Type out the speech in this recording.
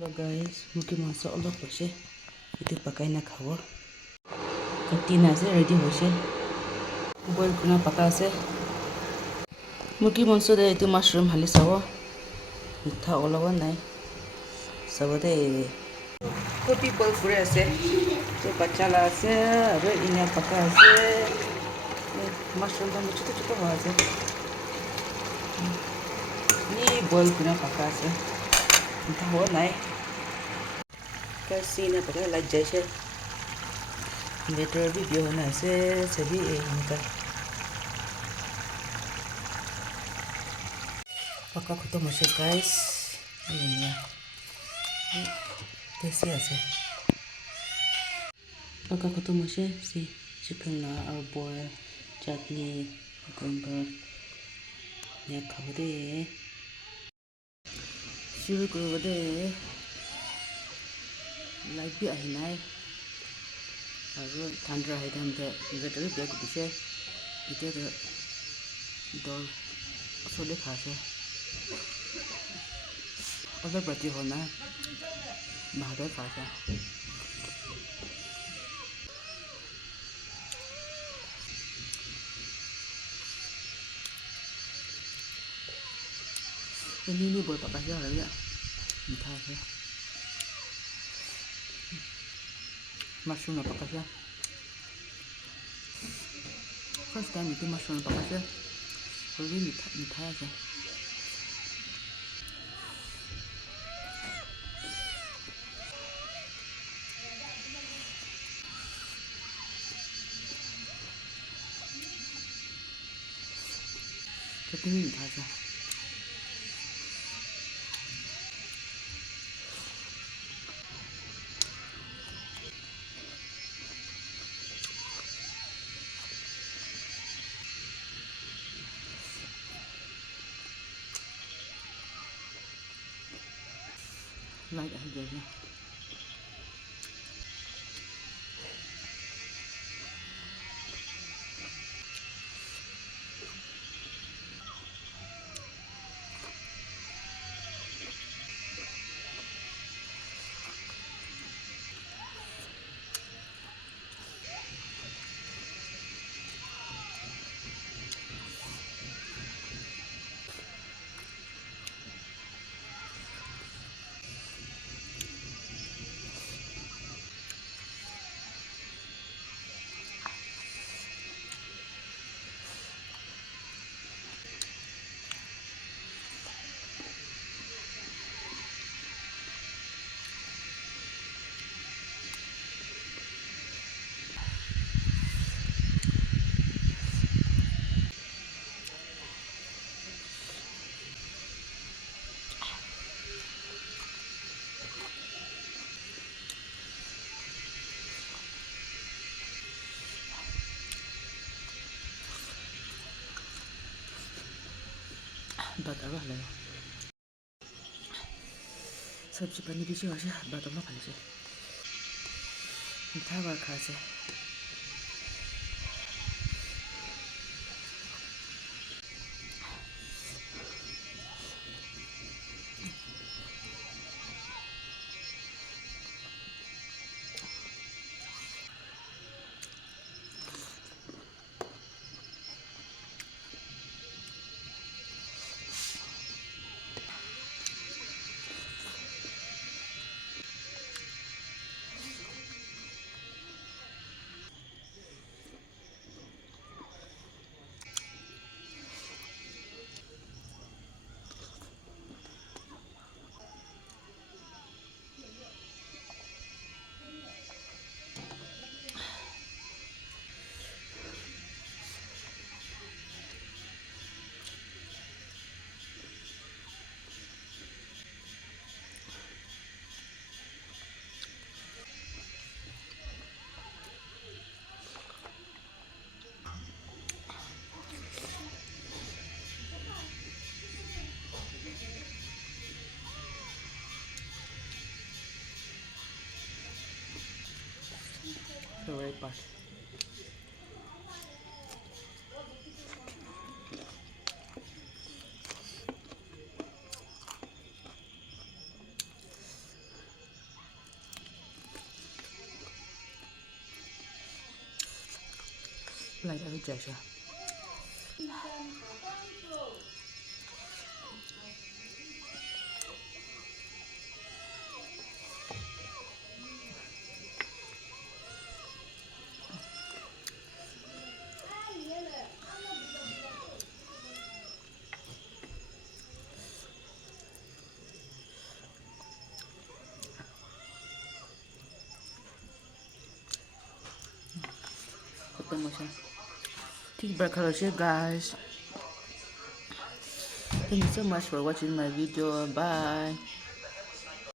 Hello guys, muki maso olop hoise. Iti pakai na khawo. Katina ase ready hoise. Boil kuna paka ase. Muki maso de iti mushroom hali sawo. Mitha olawa nai. Sawo de kopi boil kure ase. So bacha la ase, aru ina paka ase. Mushroom da chuto chuto ho ase. Ni boil kuna paka ase. Mitha ho nai. Kasi na paka la jaise. Later video na ase sabi inika. Paka khuto mose guys. Ini. Tesi ase. Paka khuto mose si chicken na aru boil chutney cucumber ne khabde. Shuru kurode light bi ahinai. Aru thandra haidam de later bag dise. Ite de dol sole khase. Other bati hona mahade khase. Ini boy pakasya lagi. Mitha ase. Mushroom na pakasya. First time iti mushroom na pakasya. Really mitha ase. Chutney mitha ase. Light aja ya. Butter lah. Sabji pani biji hoise butter lo khalise. Mitha ba khase. The right part. like every gesture. Tea breakfast, guys. Thank you so much for watching my video. Bye.